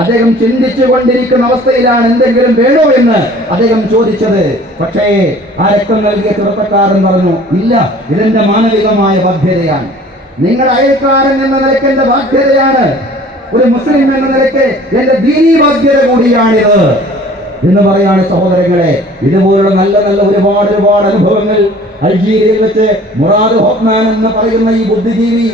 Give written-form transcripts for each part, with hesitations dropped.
അദ്ദേഹം ചിന്തിച്ചു കൊണ്ടിരിക്കുന്ന അവസ്ഥയിലാണ് എന്തെങ്കിലും വേണോ എന്ന് അദ്ദേഹം ചോദിച്ചത്. പക്ഷേ ആ രക്തം നൽകിയ ചെറുപ്പക്കാരൻ പറഞ്ഞു, ഇല്ല, ഇതെന്റെ മാനവികമായ ബാധ്യതയാണ്. നിങ്ങളുടെ അയൽക്കാരൻ എന്ന നിലയ്ക്ക് എന്റെ ബാധ്യതയാണ്. ഒരു മുസ്ലിം എന്ന നിലയ്ക്ക് എന്റെ ദീനീ ബാധ്യത കൂടിയാണിത് എന്ന് പറയാണ് സഹോദരങ്ങളെ. ഇതുപോലുള്ള നല്ല നല്ല ഒരുപാട് അനുഭവങ്ങൾ അൾജീരിയയിൽ വെച്ച് മുറാദ് ഹോഫ്മാൻ എന്ന് പറയുന്ന ഈ ബുദ്ധിജീവി,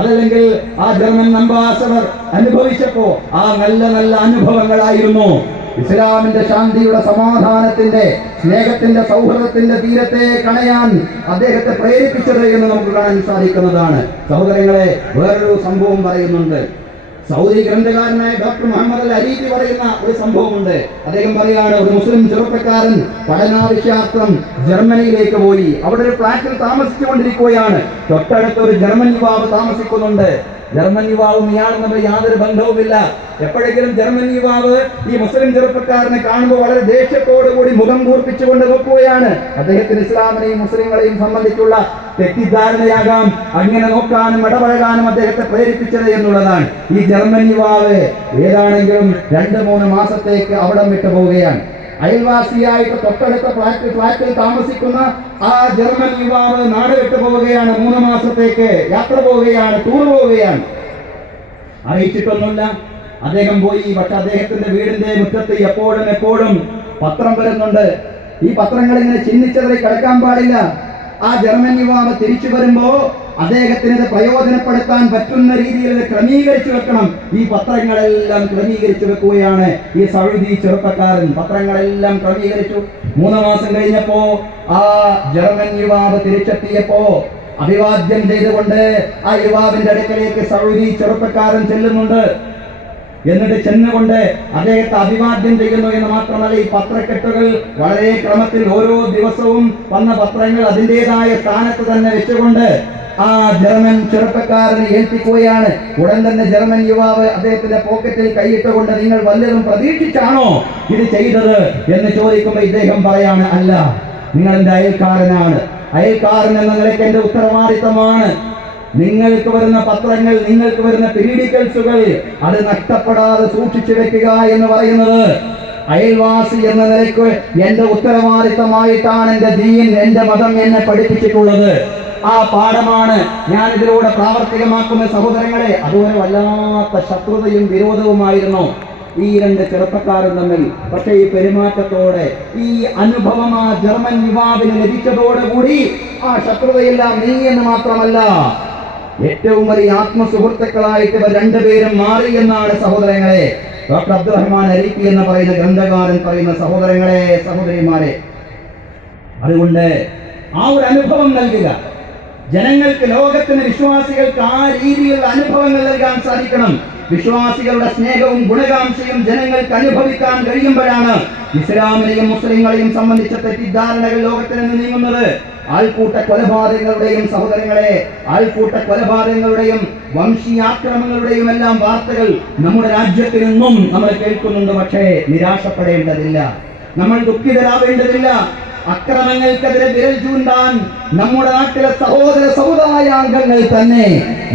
അതല്ലെങ്കിൽ ആ ജർമ്മൻ അംബാസഡർ അനുഭവിച്ചപ്പോ ആ നല്ല അനുഭവങ്ങളായിരുന്നു ഇസ്ലാമിന്റെ ശാന്തിയുടെ, സമാധാനത്തിന്റെ, സ്നേഹത്തിന്റെ, സൗഹൃദത്തിന്റെ തീരത്തെ കണയാൻ അദ്ദേഹത്തെ പ്രേരിപ്പിച്ചത് എന്ന് നമുക്ക് കാണാൻ സാധിക്കുന്നതാണ്. സഹോദരങ്ങളെ, വേറൊരു സംഭവം പറയുന്നുണ്ട്. സൗദി ഗ്രന്ഥകാരനായ ഡോക്ടർ മുഹമ്മദ് അൽ അരീബി പറയുന്ന ഒരു സംഭവമുണ്ട്. അദ്ദേഹം പറയാണ്, ഒരു മുസ്ലിം ചെറുപ്പക്കാരൻ പഠനാവശ്യാർത്ഥം ജർമ്മനിയിലേക്ക് പോയി. അവിടെ ഒരു ഫ്ലാറ്റിൽ താമസിച്ചു കൊണ്ടിരിക്കുകയാണ്. തൊട്ടടുത്ത് ഒരു ജർമ്മൻ യുവാവ് താമസിക്കുന്നുണ്ട്. ജർമ്മൻ യുവാവും ഇയാളും തമ്മിൽ യാതൊരു ബന്ധവുമില്ല. എപ്പോഴെങ്കിലും ജർമ്മൻ യുവാവ് ഈ മുസ്ലിം ചെറുപ്പക്കാരനെ കാണുമ്പോൾ വളരെ ദേഷ്യത്തോടുകൂടി മുഖം കൂർപ്പിച്ചുകൊണ്ട് നോക്കുകയാണ്. അദ്ദേഹത്തിന് ഇസ്ലാമിനെയും മുസ്ലിങ്ങളെയും സംബന്ധിച്ചുള്ള തെറ്റിദ്ധാരണയാകാം അങ്ങനെ നോക്കാനും ഇടപഴകാനും അദ്ദേഹത്തെ പ്രേരിപ്പിച്ചത് എന്നുള്ളതാണ്. ഈ ജർമ്മൻ യുവാവ് ഏതാണെങ്കിലും 2-3 മാസത്തേക്ക് അവിടം വിട്ടു പോവുകയാണ്. അയൽവാസിയായിട്ട് തൊട്ടടുത്ത ഫ്ലാറ്റിൽ താമസിക്കുന്ന ആ ജർമ്മൻ യുവാവ് നാട് വിട്ടു പോവുകയാണ്. 3 മാസത്തേക്ക് യാത്ര പോവുകയാണ്, ടൂർ പോവുകയാണ്. അറിയിച്ചിട്ടൊന്നുമില്ല. അദ്ദേഹം പോയി. പക്ഷെ അദ്ദേഹത്തിന്റെ വീടിന്റെ മുറ്റത്ത് എപ്പോഴും പത്രം വരുന്നുണ്ട്. ഈ പത്രങ്ങൾ ഇങ്ങനെ ചിഹ്നിച്ചതിൽ കിടക്കാൻ പാടില്ല. ആ ജർമ്മൻ യുവാവ് തിരിച്ചു വരുമ്പോ അദ്ദേഹത്തിന് ഇത് പ്രയോജനപ്പെടുത്താൻ പറ്റുന്ന രീതിയിൽ ക്രമീകരിച്ചു വെക്കണം. ഈ പത്രങ്ങളെല്ലാം ക്രമീകരിച്ചു വെക്കുകയാണ് ഈ സൗദി ചെറുപ്പക്കാരൻ. പത്രങ്ങളെല്ലാം ക്രമീകരിച്ചു. 3 മാസം കഴിഞ്ഞപ്പോ ആ ജർമ്മൻ യുവാവ് തിരിച്ചെത്തിയപ്പോ അഭിവാദ്യം ചെയ്തുകൊണ്ട് ആ യുവാവിന്റെ അടുക്കലേക്ക് സൗദി ചെറുപ്പക്കാരൻ ചെല്ലുന്നുണ്ട്. എന്നിട്ട് ചെന്നുകൊണ്ട് അദ്ദേഹത്തെ അഭിവാദ്യം ചെയ്യുന്നു എന്ന് മാത്രമല്ല, ഈ പത്രക്കെട്ടുകൾ വളരെ ക്രമത്തിൽ ഓരോ ദിവസവും വന്ന പത്രങ്ങൾ അതിൻ്റെതായ സ്ഥാനത്ത് തന്നെ വെച്ചുകൊണ്ട് ആ ജർമ്മൻ ചെറുപ്പക്കാരനെ ഏൽപ്പിക്കുകയാണ്. ഉടൻ തന്നെ ജർമ്മൻ യുവാവ് അദ്ദേഹത്തിന്റെ പോക്കറ്റിൽ കൈയിട്ടുകൊണ്ട്, നിങ്ങൾ വല്ലതും പ്രതീക്ഷിച്ചാണോ ഇത് ചെയ്തത് എന്ന് ചോദിക്കുമ്പോൾ ഇദ്ദേഹം പറയാണ്, അല്ല, നിങ്ങൾ എന്റെ അയൽക്കാരനാണ്. അയൽക്കാരൻ എന്ന നിലയ്ക്ക് എന്റെ ഉത്തരവാദിത്തമാണ്. നിങ്ങൾക്ക് വരുന്ന പത്രങ്ങൾ, നിങ്ങൾക്ക് വരുന്ന പീഡിക്കൽസുകൾ അത് നഷ്ടപ്പെടാതെ സൂക്ഷിച്ചു വെക്കുക എന്ന് പറയുന്നത് അയൽവാസി എന്ന നിലയ്ക്ക് എന്റെ ഉത്തരവാദിത്തമായിട്ടാണ് എന്റെ ദീൻ, എന്റെ മതം എന്നെ പഠിപ്പിച്ചിട്ടുള്ളത്. ആ പാഠമാണ് ഞാൻ ഇതിലൂടെ പ്രാവർത്തികമാക്കുന്ന സഹോദരങ്ങളെ. അതുവരെ വല്ലാത്ത ശത്രുതയും വിരോധവുമായിരുന്നു ഈ 2 ചെറുപ്പക്കാരും തമ്മിൽ. പക്ഷേ ഈ പെരുമാറ്റത്തോടെ, ഈ അനുഭവം ആ ജർമ്മൻ യുവാവിന് ലഭിച്ചതോടുകൂടി ആ ശത്രുതയെല്ലാം നീങ്ങിയെന്ന് മാത്രമല്ല, ഏറ്റവും വലിയ ആത്മസുഹൃത്തുക്കളായിട്ട് ഇവർ 2 പേരും മാറി എന്നാണ് സഹോദരങ്ങളെ ഡോക്ടർ അബ്ദുറഹ്മാൻ അരീഫി എന്ന് പറയുന്ന ഗ്രന്ഥകാരൻ പറയുന്ന. സഹോദരങ്ങളെ, സഹോദരിമാരെ, അതുകൊണ്ട് ആ ഒരു അനുഭവം നൽകുക ജനങ്ങൾക്ക്, ലോകത്തിന്, വിശ്വാസികൾക്ക് ആ രീതിയിലുള്ള അനുഭവങ്ങൾ നൽകാൻ സാധിക്കണം. വിശ്വാസികളുടെ സ്നേഹവും ഗുണകാംക്ഷയും ജനങ്ങൾക്ക് അനുഭവിക്കാൻ കഴിയുമ്പോഴാണ് ഇസ്ലാമിനെയും മുസ്ലിങ്ങളെയും സംബന്ധിച്ച തെറ്റിദ്ധാരണകൾ ലോകത്തിൽ നിന്ന് നീങ്ങുന്നത്. ആൾക്കൂട്ട കൊലപാതകങ്ങളുടെയും, സഹോദരങ്ങളെ, ആൾക്കൂട്ട കൊലപാതകങ്ങളുടെയും വംശീയാക്രമങ്ങളുടെയും എല്ലാം വാർത്തകൾ നമ്മുടെ രാജ്യത്തിൽ നിന്നും നമ്മൾ കേൾക്കുന്നുണ്ട്. പക്ഷേ നിരാശപ്പെടേണ്ടതില്ല, നമ്മൾ ദുഃഖിതരാവേണ്ടതില്ല. അക്രമങ്ങൾക്കെതിരെ വിരൽ ചൂണ്ടാൻ നമ്മുടെ നാട്ടിലെ സഹോദര സമുദായാംഗങ്ങൾ തന്നെ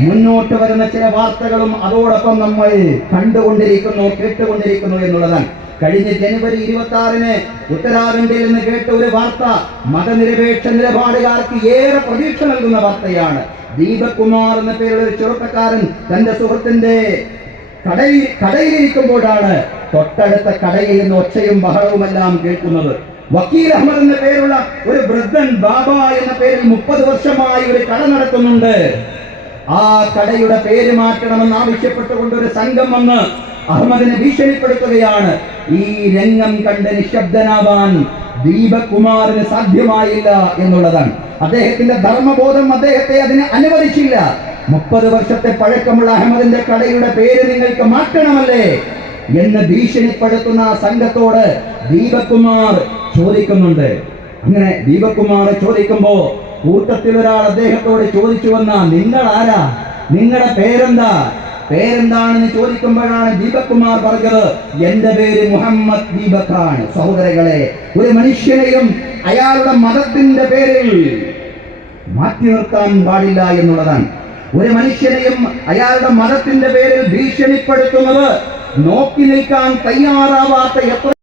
മുന്നോട്ട് വരുന്ന ചില വാർത്തകളും അതോടൊപ്പം നമ്മൾ കണ്ടുകൊണ്ടിരിക്കുന്നു, കേട്ടുകൊണ്ടിരിക്കുന്നു എന്നുള്ളതാണ്. കഴിഞ്ഞ ജനുവരി 26-ന് ഉത്തരാഖണ്ഡിൽ നിന്ന് കേട്ട ഒരു വാർത്ത മതനിരപേക്ഷ നിലപാടുകാർക്ക് ഏറെ പ്രതീക്ഷ നൽകുന്ന വാർത്തയാണ്. ദീപക് കുമാർ എന്ന പേരുള്ള ഒരു ചെറുപ്പക്കാരൻ തന്റെ സുഹൃത്തിന്റെ കടയിലിരിക്കുമ്പോഴാണ് തൊട്ടടുത്ത കടയിൽ നിന്ന് ഒച്ചയും ബഹളവുമെല്ലാം കേൾക്കുന്നത്. വക്കീൽ അഹമ്മദ് എന്ന പേരുള്ള ഒരു വൃദ്ധൻ ബാബ എന്ന പേരിൽ 30 വർഷമായി ഒരു കട നടത്തുന്നുണ്ട്. ആ കടയുടെ പേര് മാറ്റണമെന്ന് ആവശ്യപ്പെട്ടുകൊണ്ട് ഒരു സംഘം വന്ന് അഹമ്മദിനെ ഭീഷണിപ്പെടുത്തുകയാണ്. ഈ രംഗം കണ്ട് നിശബ്ദനാവാൻ ദീപക് കുമാറിന് സാധ്യമായില്ല എന്നുള്ളതാണ്. അദ്ദേഹത്തിന്റെ ധർമ്മബോധം അദ്ദേഹത്തെ അതിന് അനുവദിച്ചില്ല. 30 വർഷത്തെ പഴക്കമുള്ള അഹമ്മദിന്റെ കടയുടെ പേര് നിങ്ങൾക്ക് മാറ്റണമല്ലേ എന്ന് ഭീഷണിപ്പെടുത്തുന്ന സംഘത്തോട് ദീപക് കുമാർ ചോദിക്കുന്നുണ്ട്. അങ്ങനെ ദീപക് കുമാർ ചോദിക്കുമ്പോ കൂട്ടത്തിൽ ഒരാൾ അദ്ദേഹത്തോട് ചോദിച്ചു വന്ന, നിങ്ങൾ ആരാ, നിങ്ങളുടെ പേരെന്താണെന്ന് ചോദിക്കുമ്പോഴാണ് ദീപക് കുമാർ പറഞ്ഞത്, എന്റെ പേര് മുഹമ്മദ് ദീപക്കാണ്. സഹോദരങ്ങളെ, ഒരു മനുഷ്യനെയും അയാളുടെ മതത്തിന്റെ പേരിൽ മാറ്റി നിർത്താൻ പാടില്ല എന്നുള്ളതാണ്. ഒരു മനുഷ്യനെയും അയാളുടെ മതത്തിന്റെ പേരിൽ ഭീഷണിപ്പെടുത്തുന്നത് നോക്കി നിൽക്കാൻ തയ്യാറാവാത്ത എത്ര